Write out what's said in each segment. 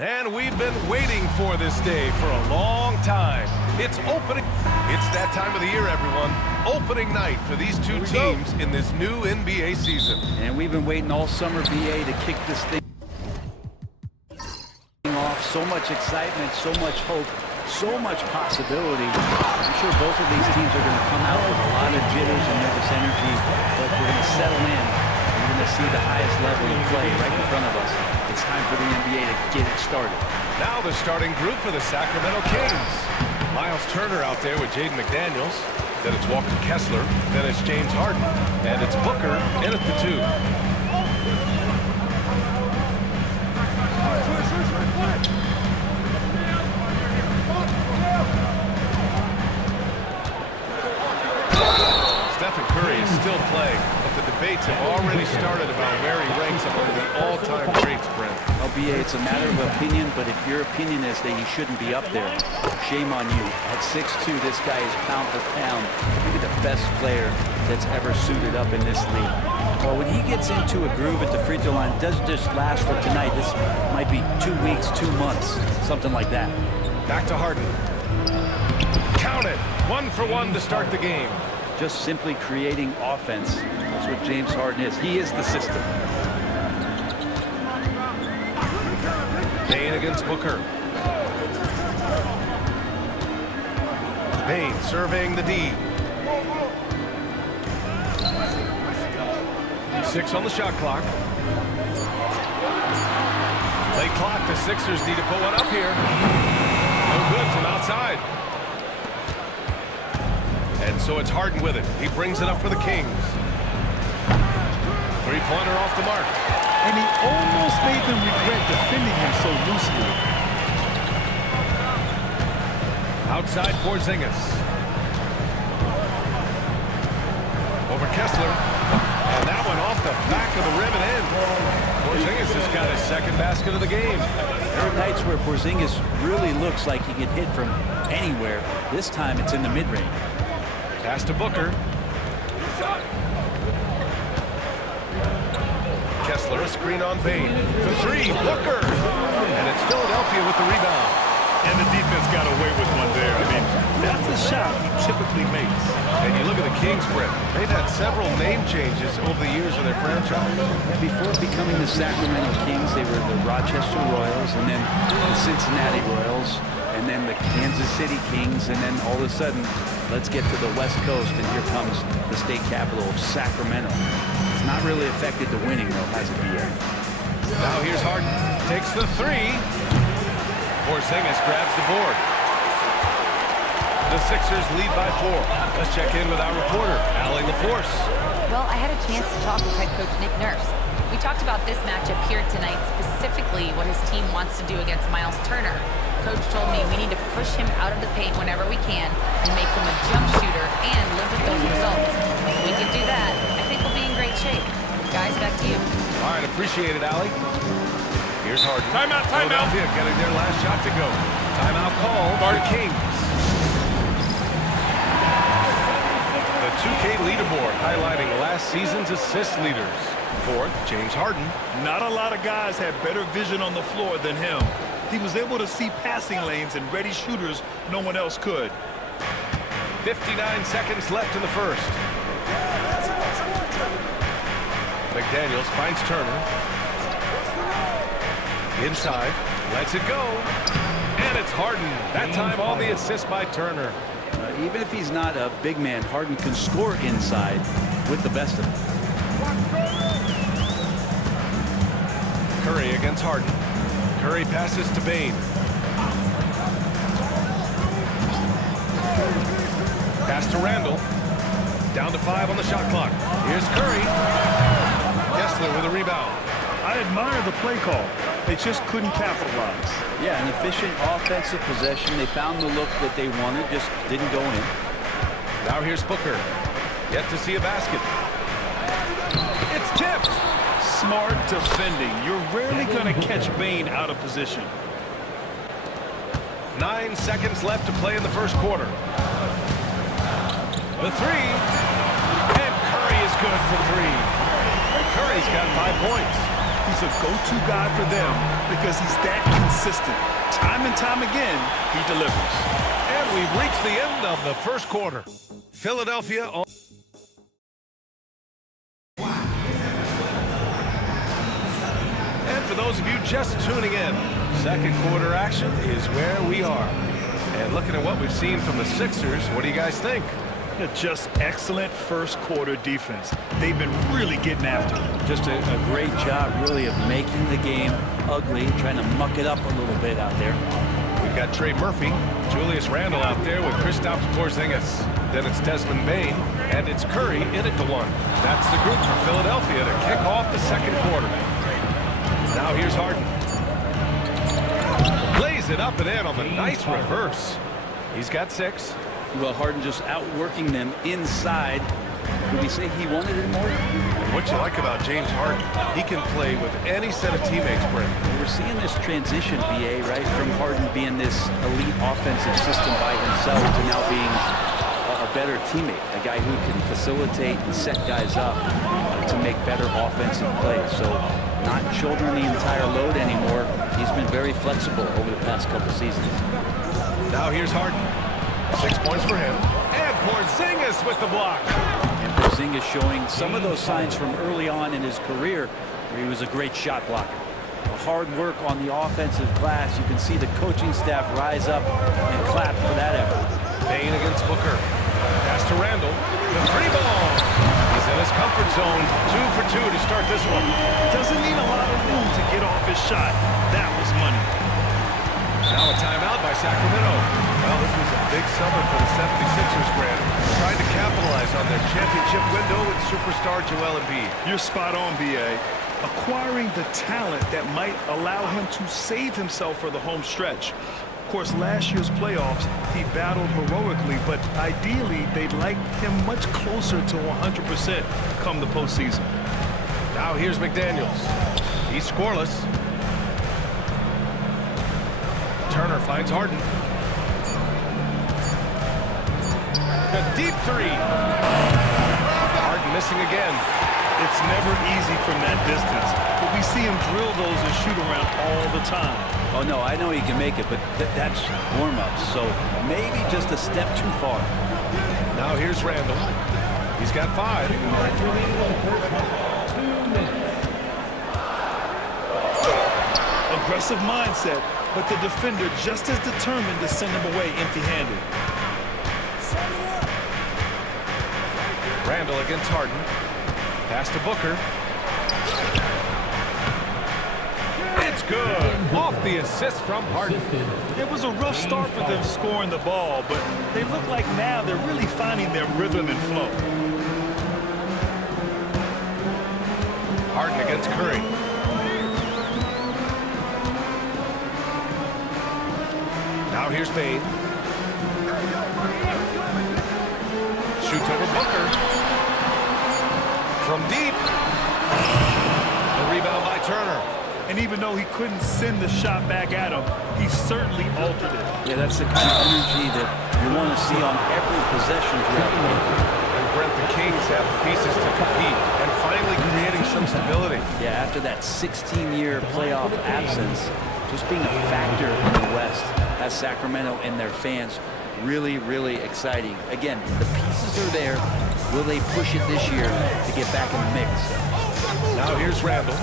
And we've been waiting for this day for a long time. It's opening. It's that time of the year, everyone. Opening night for these two teams in this new NBA season. And we've been waiting all summer, BA, to kick this thing off. So much excitement, so much hope, so much possibility. I'm sure both of these teams are going to come out with a lot of jitters and nervous energy, but we're going to settle in. We're going to see the highest level of play right in front of us. It's time for the NBA to get it started. Now the starting group for the Sacramento Kings. Miles Turner out there with Jaden McDaniels. Then it's Walker Kessler. Then it's James Harden. And it's Booker in at the 2. Stephen Curry is still playing, but the debates have already started about where he ranks among the all-time greats, Brent. LBA, it's a matter of opinion, but if your opinion is that he shouldn't be up there, shame on you. At 6'2", this guy is pound for pound, maybe the best player that's ever suited up in this league. Well, when he gets into a groove at the free throw line, it doesn't just last for tonight. This might be 2 weeks, 2 months, something like that. Back to Harden. Count it. 1 for 1 to start the game. Just simply creating offense. That's what James Harden is. He is the system. Bane against Booker. Bane surveying the D. 6 on the shot clock. Late clock. The Sixers need to put one up here. No good from outside. And so it's Harden with it. He brings it up for the Kings. Three-pointer off the mark. And he almost made them regret defending him so loosely. Outside Porzingis. Over Kessler. And that one off the back of the rim and in. Porzingis has got his second basket of the game. There are nights where Porzingis really looks like he can hit from anywhere. This time it's in the mid-range. Pass to Booker. Kessler, a screen on Bane. For 3, Booker. And it's Philadelphia with the rebound. And the defense got away with one there. I mean, that's the shot he typically makes. And you look at the Kings, Brett. They've had several name changes over the years of their franchise. Before becoming the Sacramento Kings, they were the Rochester Royals, and then the Cincinnati Royals, and then the Kansas City Kings, and then all of a sudden, let's get to the West Coast, and here comes the state capital of Sacramento. It's not really affected the winning, though, has it, BA? Now here's Harden. Takes the 3. Porzingis grabs the board. The Sixers lead by 4. Let's check in with our reporter, Allie LaForce. Well, I had a chance to talk with head coach Nick Nurse. We talked about this matchup here tonight, specifically what his team wants to do against Miles Turner. Coach told me we need to push him out of the paint whenever we can and make him a jump shooter and live with those results. If we can do that, I think we'll be in great shape. Guys, back to you. All right, appreciate it, Allie. Here's Harden. Timeout, timeout. Philadelphia getting their last shot to go. Timeout call by the Kings. The 2K leaderboard highlighting last season's assist leaders. 4th, James Harden. Not a lot of guys had better vision on the floor than him. He was able to see passing lanes and ready shooters no one else could. 59 seconds left in the first. McDaniels finds Turner. Inside, lets it go. And it's Harden. That time on the assist by Turner. Even if he's not a big man, Harden can score inside with the best of them. Curry against Harden. Curry passes to Bane. Pass to Randall. Down to 5 on the shot clock. Here's Curry. Kessler with a rebound. I admire the play call. They just couldn't capitalize. Yeah, an efficient offensive possession. They found the look that they wanted, just didn't go in. Now here's Booker. Yet to see a basket. It's tipped. Smart defending. You're rarely going to catch Bane out of position. 9 seconds left to play in the first quarter. The 3. And Curry is good for 3. Curry's got 5 points. He's a go-to guy for them because he's that consistent. Time and time again, he delivers. And we've reached the end of the first quarter. Philadelphia on. And for those of you just tuning in, second quarter action is where we are. And looking at what we've seen from the Sixers, what do you guys think? Just excellent first quarter defense. They've been really getting after it. Just a great job, really, of making the game ugly, trying to muck it up a little bit out there. We've got Trey Murphy, Julius Randle out there with Kristaps Porzingis. Then it's Desmond Bane, and it's Curry in at the one. That's the group for Philadelphia to kick off the second quarter. Now here's Harden. Lays it up and in on the nice reverse. He's got 6. Well, Harden just outworking them inside. Could we say he wanted it more? What you like about James Harden, he can play with any set of teammates, Brent. We're seeing this transition, BA, right, from Harden being this elite offensive system by himself to now being a better teammate, a guy who can facilitate and set guys up to make better offensive plays. So not shouldering the entire load anymore. He's been very flexible over the past couple seasons. Now here's Harden. 6 points for him. And Porzingis with the block. And Porzingis showing some of those signs from early on in his career where he was a great shot blocker. Hard work on the offensive glass. You can see the coaching staff rise up and clap for that effort. Bane against Booker. Pass to Randle. The 3 ball. He's in his comfort zone. 2 for 2 to start this one. Doesn't need a lot of room to get off his shot. That was money. Now a timeout by Sacramento. Well, this was a big summer for the 76ers, Grant. Trying to capitalize on their championship window with superstar Joel Embiid. You're spot on, B.A. Acquiring the talent that might allow him to save himself for the home stretch. Of course, last year's playoffs, he battled heroically, but ideally, they'd like him much closer to 100% come the postseason. Now here's McDaniels. He's scoreless. Turner finds Harden. A deep 3. Harden missing again. It's never easy from that distance, but we see him drill those and shoot around all the time. Oh, no, I know he can make it, but that's warm-up, so maybe just a step too far. Now here's Randle. He's got 5. Aggressive mindset, but the defender just as determined to send him away empty-handed. Randle against Harden. Pass to Booker. It's good. Off the assist from Harden. It was a rough start for them scoring the ball, but they look like now they're really finding their rhythm and flow. Harden against Curry. Now here's Bane. Shoots over Booker. From deep. The rebound by Turner. And even though he couldn't send the shot back at him, he certainly altered it. Yeah, that's the kind of energy that you want to see on every possession throughout the game. And Brent, the Kings have the pieces to compete and finally creating some stability. Yeah, after that 16-year playoff absence, just being a factor in the West has Sacramento and their fans really, really exciting. Again, the pieces are there. Will they push it this year to get back in the mix? Now here's Randle.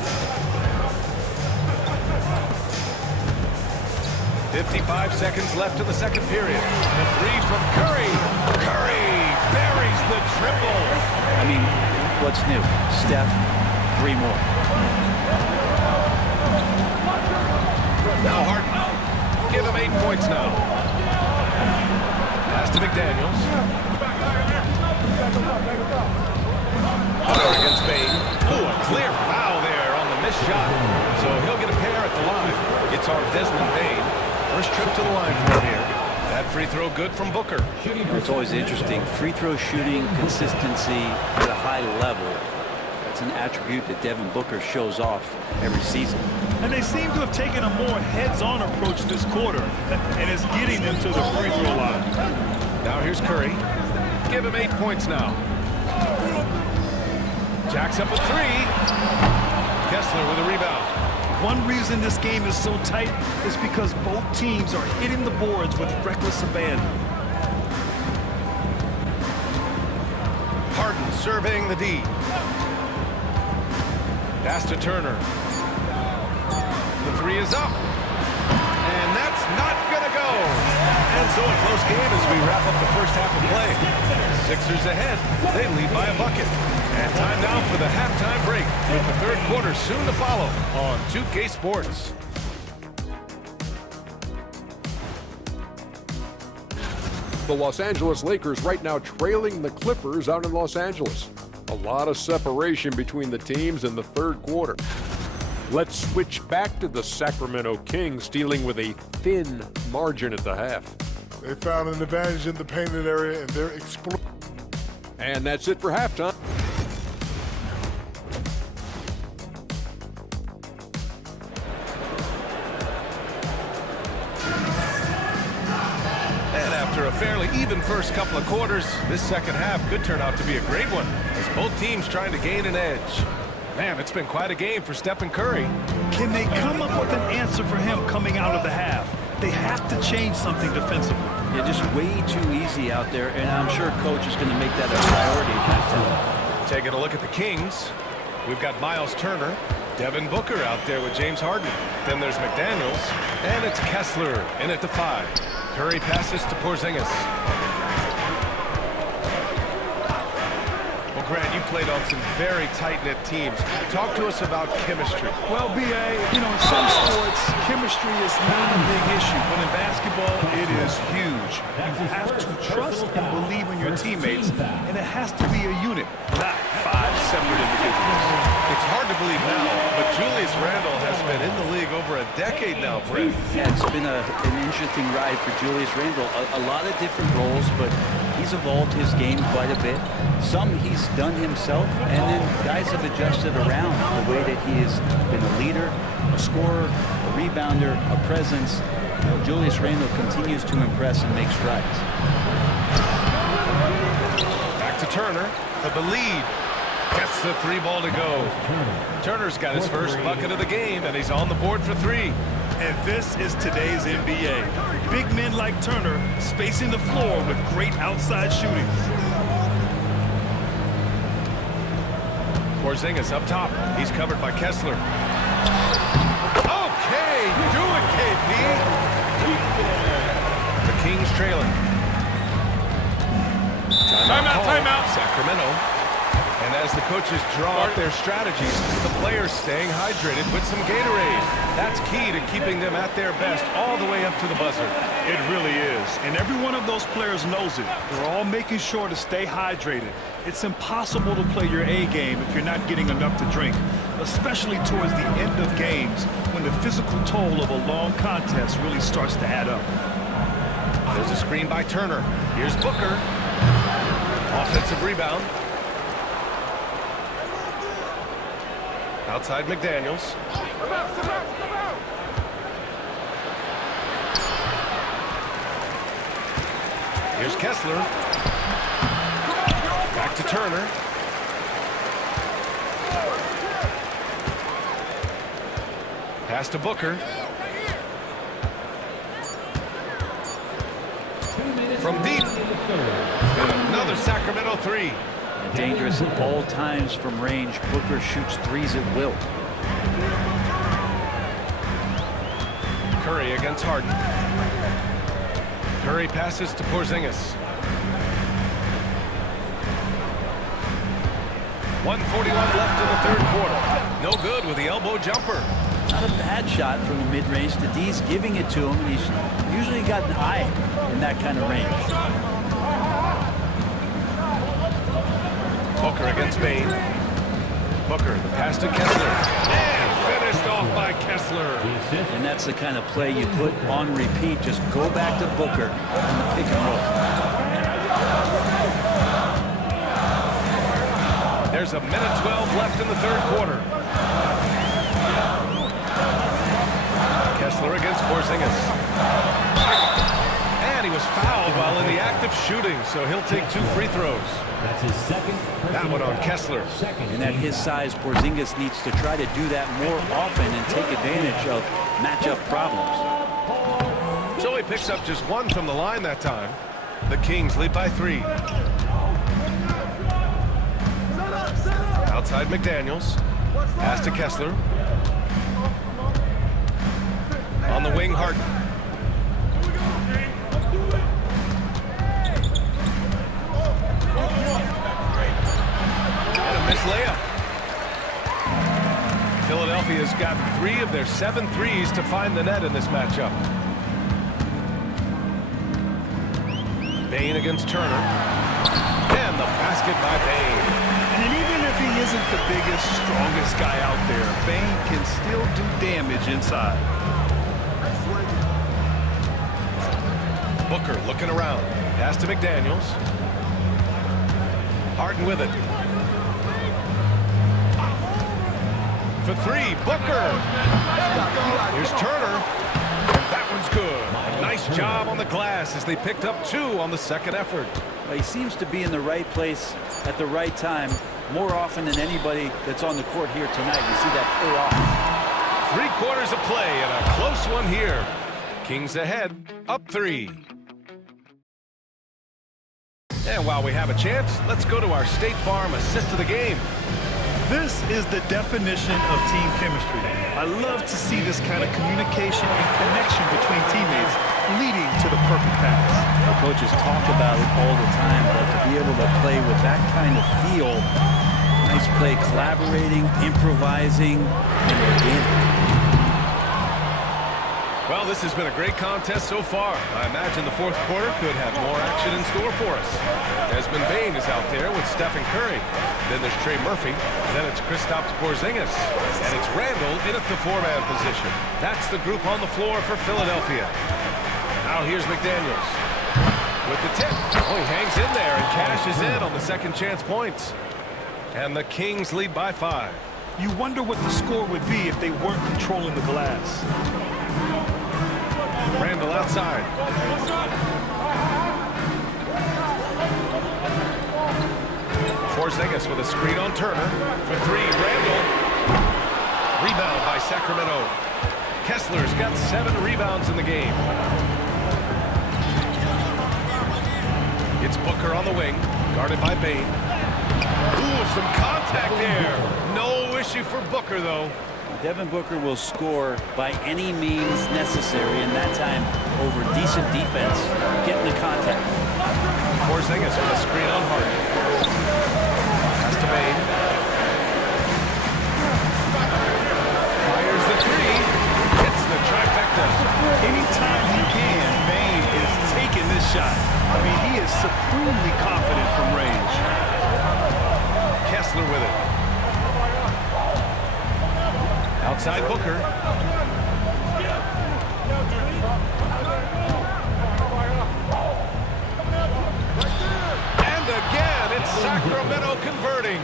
55 seconds left in the second period. The 3 from Curry. Curry buries the triple. I mean, what's new? Steph, 3 more. Now Harden. Give him 8 points now. Pass to McDaniels. Butler against Bane. Ooh, a clear foul there on the missed shot. So he'll get a pair at the line. It's our Desmond Bane. First trip to the line for him here. That free throw good from Booker. You know, it's always interesting. Free throw shooting, consistency at a high level. That's an attribute that Devin Booker shows off every season. And they seem to have taken a more heads-on approach this quarter, and it's getting them to the free throw line. Now here's Curry. Give him 8 points now. Jacks up a 3. Kessler with a rebound. One reason this game is so tight is because both teams are hitting the boards with reckless abandon. Harden surveying the D. Pass to Turner. The three is up. And that's not going to go. And so a close game as we wrap up the first half of play. Sixers ahead. They lead by a bucket. And time now for the halftime break with the third quarter soon to follow on 2K Sports. The Los Angeles Lakers right now trailing the Clippers out in Los Angeles. A lot of separation between the teams in the third quarter. Let's switch back to the Sacramento Kings dealing with a thin margin at the half. They found an advantage in the painted area and they're exploding. And that's it for halftime. And after a fairly even first couple of quarters, this second half could turn out to be a great one as both teams trying to gain an edge. Man, it's been quite a game for Stephen Curry. Can they come up with an answer for him coming out of the half? They have to change something defensively. Yeah, just way too easy out there, and I'm sure coach is going to make that a priority at halftime. Taking a look at the Kings, we've got Miles Turner, Devin Booker out there with James Harden. Then there's McDaniels, and it's Kessler in at the 5. Curry passes to Porzingis. Well, Grant, you played on some very tight-knit teams. Talk to us about chemistry. Well, B.A., you know, in some sports, chemistry is not a big issue, but in basketball, it is huge. You have to trust and believe in your teammates, and it has to be a unit, not 5 separate individuals. It's hard to believe now, but Julius Randle has been in the league over a decade now, Brett. Yeah, it's been an interesting ride for Julius Randle. A lot of different roles, but he's evolved his game quite a bit. Some he's done himself, and then guys have adjusted around the way that he has been a leader, a scorer, a rebounder, a presence. Julius Randle continues to impress and make strides. Back to Turner for the lead. Gets the 3 ball to go. Turner's got his first bucket of the game, and he's on the board for 3. And this is today's NBA. Big men like Turner spacing the floor with great outside shooting. Porzingis up top. He's covered by Kessler. Okay, do it, KP. The Kings trailing. Timeout. Sacramento. And as the coaches draw up their strategies, the players staying hydrated with some Gatorade. That's key to keeping them at their best all the way up to the buzzer. It really is. And every one of those players knows it. They're all making sure to stay hydrated. It's impossible to play your A game if you're not getting enough to drink, especially towards the end of games when the physical toll of a long contest really starts to add up. There's a screen by Turner. Here's Booker. Offensive rebound. Outside McDaniels. Here's Kessler. Back to Turner. Pass to Booker. From deep. And another Sacramento 3. Dangerous at all times from range. Booker shoots threes at will. Curry against Harden. Curry passes to Porzingis. 1:41 left in the third quarter. No good with the elbow jumper. Not a bad shot from the mid-range. The D's giving it to him, and he's usually got an eye in that kind of range. Booker against Bain. Booker, the pass to Kessler. And finished off by Kessler. And that's the kind of play you put on repeat. Just go back to Booker on the pick and roll. There's a minute 12 left in the third quarter. Kessler against Porzingis. And he he was fouled while in the act of shooting, so he'll take 2 free throws. That's his second. That one on Kessler. And at his size, Porzingis needs to try to do that more often and take advantage of matchup problems. So he picks up just 1 from the line that time. The Kings lead by 3. Outside McDaniels. Pass to Kessler. On the wing, Harden. And a missed layup. Philadelphia's got 3 of their 7 threes to find the net in this matchup. Bane against Turner. And the basket by Bane. And even if he isn't the biggest, strongest guy out there, Bane can still do damage inside. Booker looking around. Pass to McDaniels. Harden with it. For 3, Booker. Here's Turner. And that one's good. A nice job on the glass as they picked up 2 on the second effort. Well, he seems to be in the right place at the right time more often than anybody that's on the court here tonight. We see that pay off. 3 quarters of play and a close one here. Kings ahead, up 3. And while we have a chance, let's go to our State Farm assist of the game. This is the definition of team chemistry. I love to see this kind of communication and connection between teammates leading to the perfect pass. The coaches talk about it all the time, but to be able to play with that kind of feel, nice play, collaborating, improvising, and organic. Well, this has been a great contest so far. I imagine the 4th quarter could have more action in store for us. Desmond Bane is out there with Stephen Curry. Then there's Trey Murphy. Then it's Kristaps Porzingis. And it's Randall in at the 4-man position. That's the group on the floor for Philadelphia. Now here's McDaniels with the tip. Oh, he hangs in there and cashes in on the second chance points. And the Kings lead by 5. You wonder what the score would be if they weren't controlling the glass. Randall outside. Porzingis with a screen on Turner. For 3, Randall. Rebound by Sacramento. Kessler's got 7 rebounds in the game. It's Booker on the wing, guarded by Bane. Ooh, some contact there. No issue for Booker, though. Devin Booker will score by any means necessary, and that time over decent defense, getting the contact. Porzingis with a screen on Harden. Pass to Bane. Fires the 3. Hits the trifecta. Anytime he can, Bane is taking this shot. I mean, he is supremely confident from range. Kessler with it. Outside Booker. And again, it's Sacramento converting.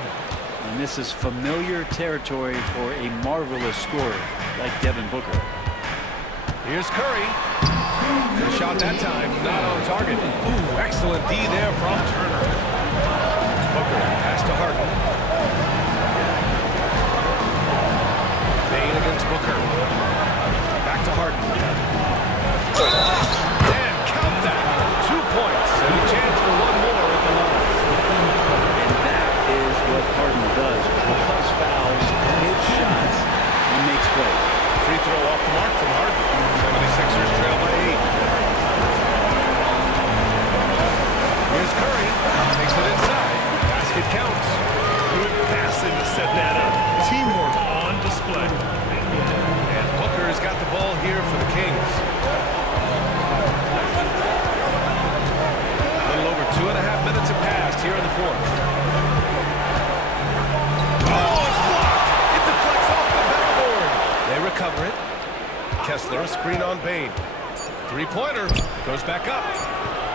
And this is familiar territory for a marvelous scorer like Devin Booker. Here's Curry. The shot that time, not on target. Ooh, excellent D there from Turner. Booker, pass to Harden. Bane against Booker. Back to Harden. And count that. 2 points and a chance for 1 more at the line. And that is what Harden does. Draws fouls, hits shots, and makes plays. Free throw off the mark from Harden. 76ers trail by 8. Here's Curry. Takes it inside. Basket counts. Good passing to set that up. Teamwork on display. And Booker's got the ball here for the Kings. A little over 2.5 minutes have passed here in the 4th. Oh, it's blocked! It deflects off the backboard. They recover it. Kessler, a screen on Bane. 3-pointer goes back up.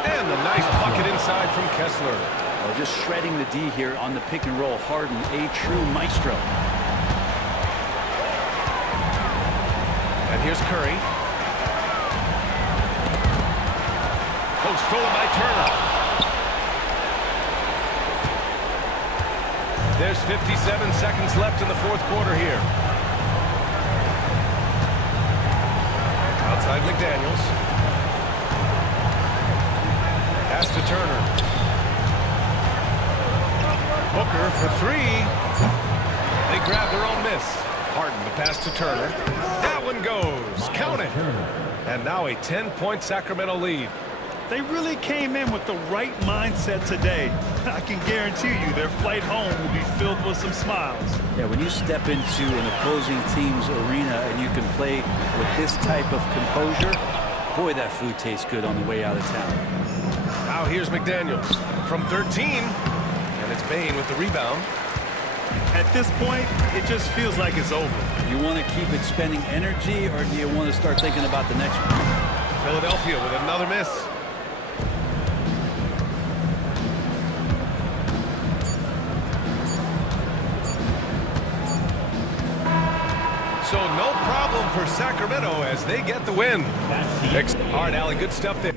And the nice bucket inside from Kessler. Well, just shredding the D here on the pick and roll. Harden, a true maestro. And here's Curry. Oh, stolen by Turner. There's 57 seconds left in the fourth quarter here. Outside McDaniels. Pass to Turner. Booker for three. They grab their own miss. Harden the pass to Turner. That one goes. Count it. And now a 10-point Sacramento lead. They really came in with the right mindset today. I can guarantee you their flight home will be filled with some smiles. Yeah, when you step into an opposing team's arena and you can play with this type of composure, boy, that food tastes good on the way out of town. Now here's McDaniels from 13. And it's Bane with the rebound. At this point, it just feels like it's over. You want to keep expending energy, or do you want to start thinking about the next one? Philadelphia with another miss. So no problem for Sacramento as they get the win. All right, Allie, good stuff there.